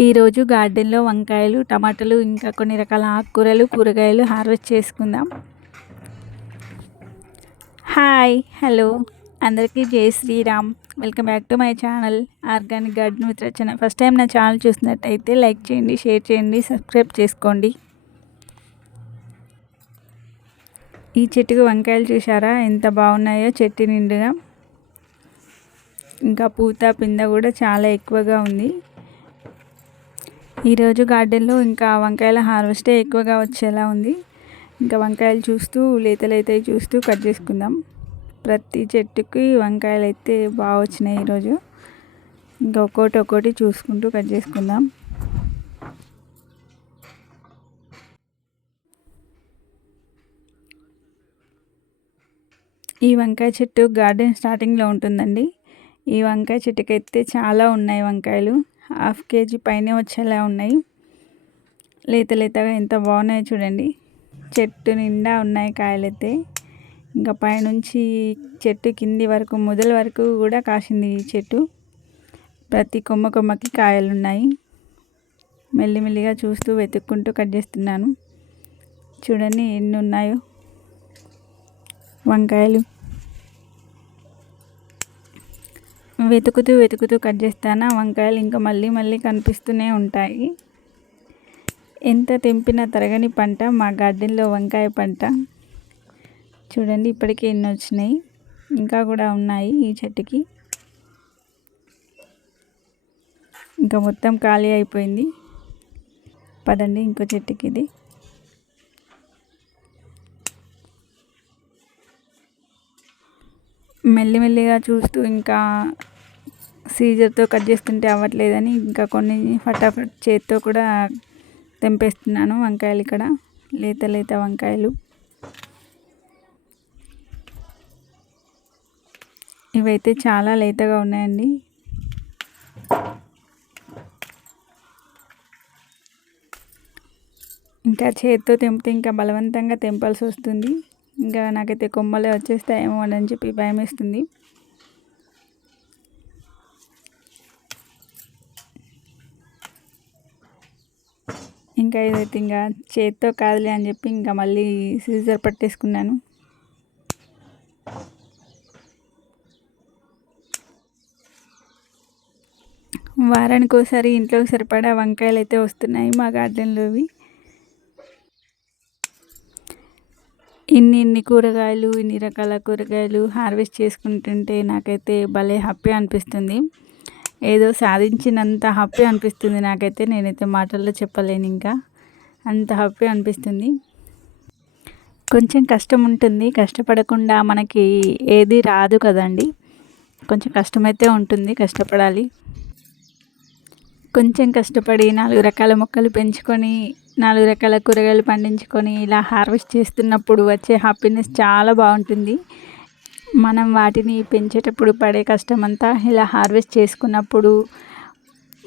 ఈరోజు గార్డెన్లో వంకాయలు టమాటాలు ఇంకా కొన్ని రకాల ఆకుకూరలు కూరగాయలు హార్వెస్ట్ చేసుకుందాం. Hi hello. అందరికీ జై Sriram. Welcome back to my channel organic garden with Rachana. First time నా ఛానల్ చూసినట్టయితే లైక్ చేయండి షేర్ చేయండి సబ్స్క్రైబ్ చేసుకోండి. ఈ చెట్టుకు వంకాయలు చూసారా ఎంత బాగున్నాయో చెట్టు నిండుగా. ఇంకా పూత పింద కూడా చాలా ఎక్కువగా ఉంది. ఈరోజు గార్డెన్లో ఇంకా వంకాయల హార్వెస్టే ఎక్కువగా వచ్చేలా ఉంది. ఇంకా వంకాయలు చూస్తూ లేత చూస్తూ కట్ చేసుకుందాం. ప్రతి చెట్టుకి వంకాయలు అయితే బాగా వచ్చినాయి ఈరోజు. ఇంకా ఒక్కోటి ఒక్కోటి చూసుకుంటూ కట్ చేసుకుందాం. ఈ వంకాయ చెట్టు గార్డెన్ స్టార్టింగ్లో ఉంటుందండి. ఈ వంకాయ చెట్టుకైతే చాలా ఉన్నాయి వంకాయలు. హాఫ్ కేజీ పైనే వచ్చేలా ఉన్నాయి. లేత లేతగా ఎంత బాగున్నాయో చూడండి. చెట్టు నిండా ఉన్నాయి కాయలైతే. ఇంకా పైనుంచి చెట్టు కింది వరకు మొదల వరకు కూడా కాసింది ఈ చెట్టు. ప్రతి కొమ్మ కొమ్మకి కాయలు ఉన్నాయి మెల్లిమెల్లిగా చూస్తూ వెతుక్కుంటూ కట్ చేస్తున్నాను. చూడండి ఎన్ని ఉన్నాయో వంకాయలు. వెతుకుతూ వెతుకుతూ కట్ చేస్తాను. వంకాయలు ఇంకా మళ్ళీ మళ్ళీ కనిపిస్తూనే ఉంటాయి. ఎంత తెంపినా తరగని పంట మా గార్డెన్లో వంకాయ పంట. చూడండి ఇప్పటికే ఎన్ని వచ్చినాయి. ఇంకా కూడా ఉన్నాయి ఈ చెట్టుకి. ఇంకా మొత్తం ఖాళీ అయిపోయింది. పదండి ఇంకో చెట్టుకి ఇది. మెల్లిమెల్లిగా చూస్తూ ఇంకా సీజర్తో కట్ చేస్తుంటే అవ్వట్లేదని ఇంకా కొన్ని ఫటాఫట్ చేత్తో కూడా తెంపేస్తున్నాను వంకాయలు ఇక్కడ. లేత లేత వంకాయలు. ఇవైతే చాలా లేతగా ఉన్నాయండి. ఇంకా చేతితో తెంపితే ఇంకా బలవంతంగా తెంపాల్సి వస్తుంది. ఇంకా నాకైతే కొమ్మలే వచ్చేస్తాయేమో అని చెప్పి భయం వేస్తుంది ఇంకా ఇదైతే ఇంకా చేత్తో కాదులే అని చెప్పి ఇంకా మళ్ళీ సీజర్ పట్టేసుకున్నాను. వారానికి ఒకసారి ఇంట్లోకి సరిపడా వంకాయలు అయితే వస్తున్నాయి మా గార్డెన్లోవి. ఇన్ని ఇన్ని కూరగాయలు ఇన్ని రకాల కూరగాయలు హార్వెస్ట్ చేసుకుంటుంటే నాకైతే భలే హ్యాపీ అనిపిస్తుంది. ఏదో సాధించినంత హ్యాపీ అనిపిస్తుంది నాకైతే. నేనైతే మాటల్లో చెప్పలేను ఇంకా. అంత హ్యాపీ అనిపిస్తుంది. కొంచెం కష్టం ఉంటుంది. కష్టపడకుండా మనకి ఏది రాదు కదండి. కొంచెం కష్టమైతే ఉంటుంది కష్టపడాలి. కొంచెం కష్టపడి నాలుగు రకాల మొక్కలు పెంచుకొని నాలుగు రకాల కూరగాయలు పండించుకొని ఇలా హార్వెస్ట్ చేస్తున్నప్పుడు వచ్చే హ్యాపీనెస్ చాలా బాగుంటుంది. మనం వాటిని పెంచేటప్పుడు పడే కష్టం అంతా ఇలా హార్వెస్ట్ చేసుకున్నప్పుడు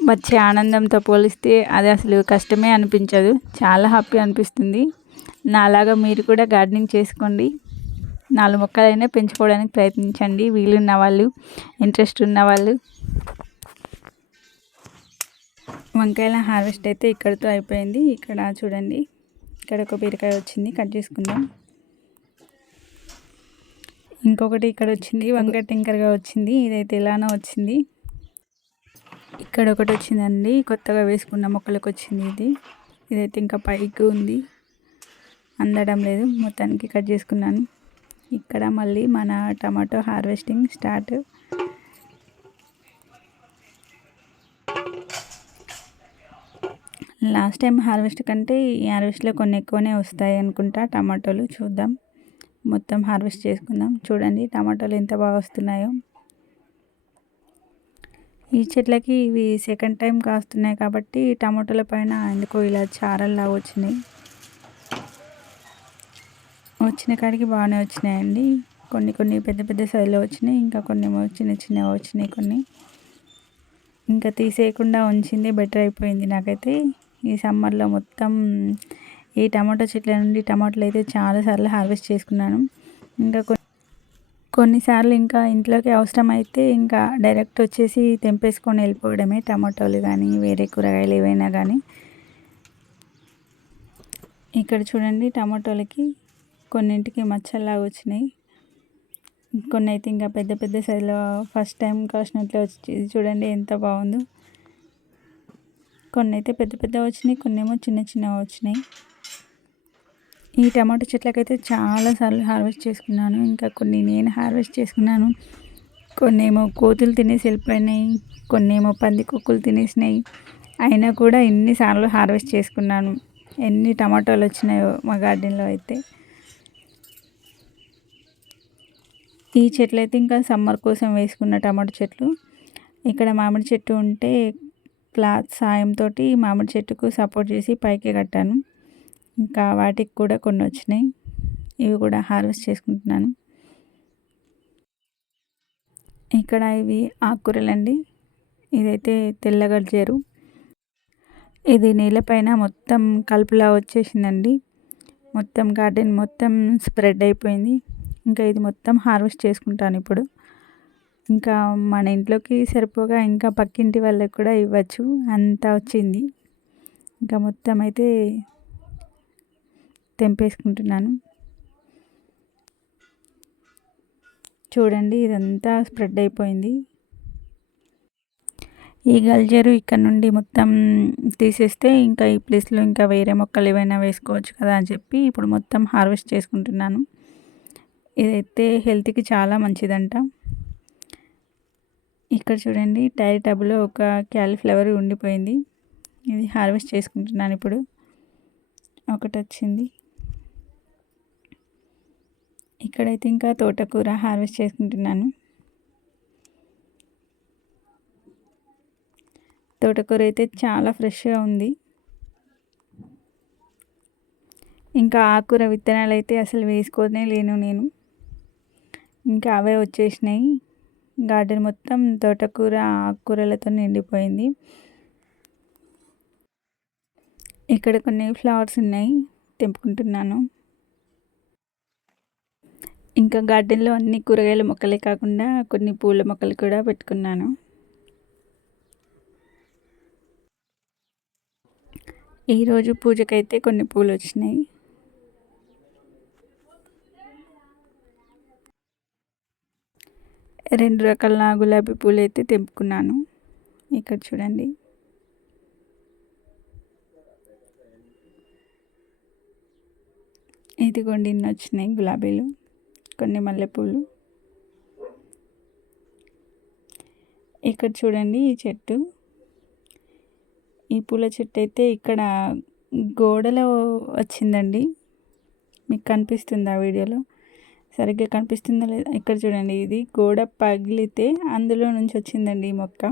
వచ్చే ఆనందంతో పోలిస్తే అది అసలు కష్టమే అనిపించదు. చాలా హ్యాపీ అనిపిస్తుంది. నాలాగా మీరు కూడా గార్డెనింగ్ చేసుకోండి. నాలుగు మొక్కలైనా పెంచుకోవడానికి ప్రయత్నించండి. వీలున్న వాళ్ళు ఇంట్రెస్ట్ ఉన్న వాళ్ళు. వంకాయల హార్వెస్ట్ అయితే ఇక్కడితో అయిపోయింది. ఇక్కడ చూడండి. ఇక్కడ ఒక బీరకాయ వచ్చింది. కట్ చేసుకుందాం. ఇంకొకటి ఇక్కడ వచ్చింది వంకాయ టింకర్గా వచ్చింది ఇదైతే ఎలానో వచ్చింది. ఇక్కడ ఒకటి వచ్చిందండి కొత్తగా వేసుకున్న మొక్కలకు వచ్చింది ఇది. ఇదైతే ఇంకా పైకి ఉంది. అందడం లేదు మొత్తానికి కట్ చేసుకున్నాను. ఇక్కడ మళ్ళీ మన tomato harvesting start. Last time harvest కంటే ఈ హార్వెస్ట్లో కొన్ని ఎక్కువనే వస్తాయి అనుకుంటా టమాటోలు చూద్దాం. మొత్తం హార్వెస్ట్ చేసుకుందాం. చూడండి టమాటోలు ఎంత బాగా వస్తున్నాయో. ఈ చెట్లకి ఇవి సెకండ్ టైం కాస్తున్నాయి కాబట్టి టమాటోల పైన ఎందుకో ఇలా చారల్లా వచ్చినాయి. వచ్చిన కాడికి బాగానే వచ్చినాయండి. కొన్ని కొన్ని పెద్ద పెద్ద సైజులో వచ్చినాయి. ఇంకా కొన్ని చిన్న చిన్నవి వచ్చినాయి కొన్ని. ఇంకా తీసేయకుండా ఉంచింది. బెటర్ అయిపోయింది నాకైతే. ఈ సమ్మర్లో మొత్తం ఈ టమాటో చెట్ల నుండి టమాటాలు అయితే చాలాసార్లు హార్వెస్ట్ చేసుకున్నాను. ఇంకా కొన్నిసార్లు ఇంకా ఇంట్లోకి అవసరమైతే ఇంకా డైరెక్ట్ వచ్చేసి తెంపేసుకొని వెళ్ళిపోవడమే టమాటోలు కానీ వేరే కూరగాయలు ఏవైనా కానీ. ఇక్కడ చూడండి టమాటోలకి కొన్నింటికి మచ్చల్లాగా వచ్చినాయి. కొన్ని అయితే ఇంకా పెద్ద పెద్ద సైజులో ఫస్ట్ టైం కాసినట్లు వచ్చి చూడండి ఎంత బాగుందో. కొన్ని అయితే పెద్ద పెద్ద వచ్చినాయి కొన్ని ఏమో చిన్న చిన్నగా వచ్చినాయి. ఈ టమాటో చెట్లకైతే చాలాసార్లు హార్వెస్ట్ చేసుకున్నాను. ఇంకా కొన్ని నేను హార్వెస్ట్ చేసుకున్నాను. కొన్ని ఏమో కోతులు తినేసి వెళ్ళిపోయినాయి. కొన్ని ఏమో పంది కుక్కలు తినేసినాయి. అయినా కూడా ఎన్నిసార్లు హార్వెస్ట్ చేసుకున్నాను. ఎన్ని టమాటోలు వచ్చినాయో మా గార్డెన్లో అయితే. ఈ చెట్లు అయితే ఇంకా సమ్మర్ కోసం వేసుకున్న టమాటో చెట్లు. ఇక్కడ మామిడి చెట్టు ఉంటే క్లాత్ సాయంతో మామిడి చెట్టుకు సపోర్ట్ చేసి పైకి కట్టాను. ఇంకా వాటికి కూడా కొన్ని వచ్చినాయి. ఇవి కూడా హార్వెస్ట్ చేసుకుంటున్నాను. ఇక్కడ ఇవి ఆకుకూరలండి. ఇదైతే తెల్లగడ్జేరు. ఇది నేలపైన మొత్తం కలుపులా వచ్చేసిందండి. మొత్తం గార్డెన్ మొత్తం స్ప్రెడ్ అయిపోయింది. ఇంకా ఇది మొత్తం హార్వెస్ట్ చేసుకుంటాను ఇప్పుడు. ఇంకా మన ఇంట్లోకి సరిపోగా ఇంకా పక్కింటి వాళ్ళకి కూడా ఇవ్వచ్చు. అంతా వచ్చింది. ఇంకా మొత్తం అయితే తెంపేసుకుంటున్నాను. చూడండి ఇదంతా స్ప్రెడ్ అయిపోయింది. ఈ గల్జరు ఇక్కడ నుండి మొత్తం తీసేస్తే ఇంకా ఈ ప్లేస్లో ఇంకా వేరే మొక్కలు ఏవైనా వేసుకోవచ్చు కదా అని చెప్పి ఇప్పుడు మొత్తం హార్వెస్ట్ చేసుకుంటున్నాను. ఇదైతే హెల్త్కి చాలా మంచిదంట. ఇక్కడ చూడండి టైర్ టబ్లో ఒక క్యాలీఫ్లవర్ ఉండిపోయింది. ఇది హార్వెస్ట్ చేసుకుంటున్నాను ఇప్పుడు. ఒకటి వచ్చింది ఇక్కడైతే ఇంకా తోటకూర హార్వెస్ట్ చేసుకుంటున్నాను. తోటకూర అయితే చాలా ఫ్రెష్గా ఉంది. ఇంకా ఆకుకూర విత్తనాలు అయితే అసలు వేసుకోనే లేను నేను. ఇంకా అవే వచ్చేసినాయి. గార్డెన్ మొత్తం తోటకూర ఆకుకూరలతో నిండిపోయింది. ఇక్కడ కొన్ని ఫ్లవర్స్ ఉన్నాయి తెంపుకుంటున్నాను. ఇంకా గార్డెన్లో అన్ని కూరగాయల మొక్కలే కాకుండా కొన్ని పూల మొక్కలు కూడా పెట్టుకున్నాను. ఈరోజు పూజకైతే కొన్ని పూలు వచ్చినాయి. రెండు రకాల గులాబీ పూలు అయితే తెంపుకున్నాను. ఇక్కడ చూడండి. ఇదిగోండి ఇన్ని వచ్చినాయి గులాబీలు. కొన్ని మల్లెపూలు. ఇక్కడ చూడండి ఈ చెట్టు. ఈ పూల చెట్టు అయితే ఇక్కడ గోడలో వచ్చిందండి. మీకు కనిపిస్తుంది ఆ వీడియోలో? సరిగ్గా కనిపిస్తుందా లేదా? ఇక్కడ చూడండి ఇది గోడ పగిలితే అందులో నుంచి వచ్చిందండి ఈ మొక్క.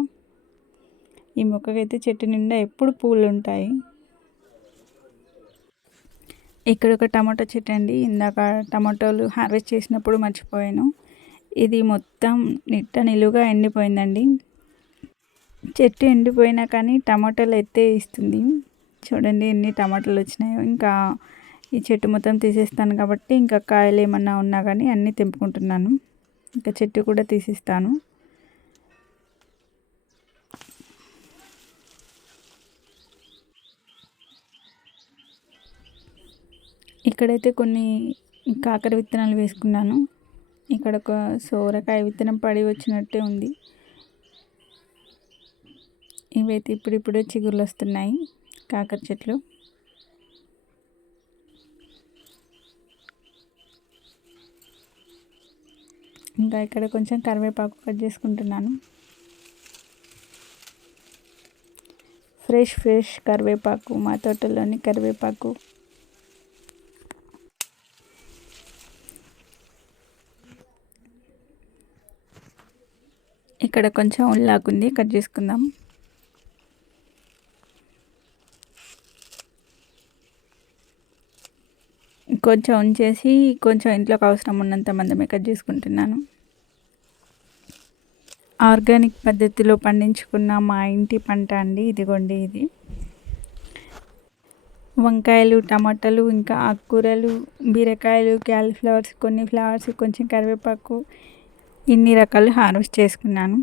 ఈ మొక్కకైతే చెట్టు నిండా ఎప్పుడు పూలు ఉంటాయి. ఇక్కడ ఒక టమాటో చెట్టు అండి ఇందాక టమాటోలు హార్వెస్ట్ చేసినప్పుడు మర్చిపోయాను. ఇది మొత్తం నిట్ట నిలువుగా ఎండిపోయిందండి. చెట్టు ఎండిపోయినా కానీ టమాటోలు అయితే ఇస్తుంది. చూడండి ఎన్ని టమాటాలు వచ్చినాయో. ఇంకా ఈ చెట్టు మొత్తం తీసేస్తాను కాబట్టి ఇంకా కాయలు ఏమన్నా ఉన్నా కానీ అన్నీ తెంపుకుంటున్నాను. ఇంకా చెట్టు కూడా తీసిస్తాను. ఇక్కడైతే కొన్ని కాకర విత్తనాలు వేసుకున్నాను. ఇక్కడ ఒక సోరకాయ విత్తనం పడి వచ్చినట్టే ఉంది. ఇవైతే ఇప్పుడిప్పుడే చిగురులు వస్తున్నాయి కాకర చెట్లు. ఇంకా ఇక్కడ కొంచెం కరివేపాకు కట్ చేసుకుంటున్నాను. ఫ్రెష్ ఫ్రెష్ కరివేపాకు మా తోటలోని కరివేపాకు. ఇక్కడ కొంచెం ఉల్లాగుంది కట్ చేసుకుందాం. కొంచెం ఉంచేసి కొంచెం ఇంట్లోకి అవసరం ఉన్నంత మందమే కట్ చేసుకుంటున్నాను. ఆర్గానిక్ పద్ధతిలో పండించుకున్న మా ఇంటి పంట అండి ఇదిగోండి ఇది. వంకాయలు టమాటాలు ఇంకా ఆకుకూరలు బీరకాయలు క్యాలీఫ్లవర్స్ కొన్ని ఫ్లవర్స్ కొంచెం కరివేపాకు ఇన్ని రకాలు హార్వెస్ట్ చేసుకున్నాను.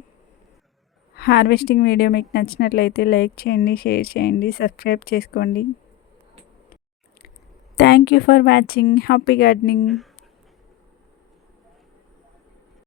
హార్వెస్టింగ్ వీడియో మీకు నచ్చినట్లయితే లైక్ చేయండి షేర్ చేయండి సబ్స్క్రైబ్ చేసుకోండి. Thank you for watching. Happy gardening.